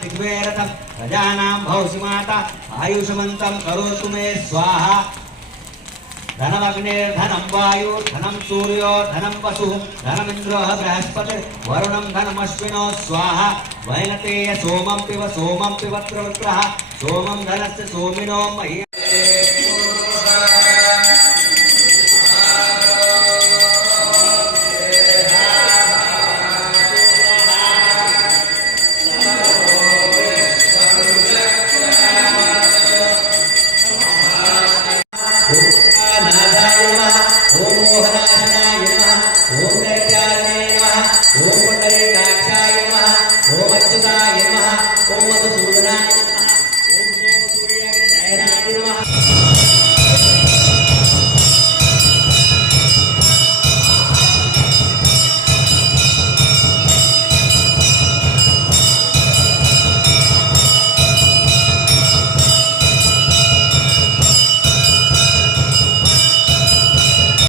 दिग्वेरतं प्रजानां भवसि माता आयुष्मन्तं करोतु मे स्वाहा धनमग्निर्धनं वायु धनं सूर्यो धनं वसुः धनमिन्द्रो बृहस्पति वरुणं धनमश्विनो स्वाहा वैनतेय सोमं पिब त्रिवक्त्रः सोमं धनस्य सोमिनो मह्यम्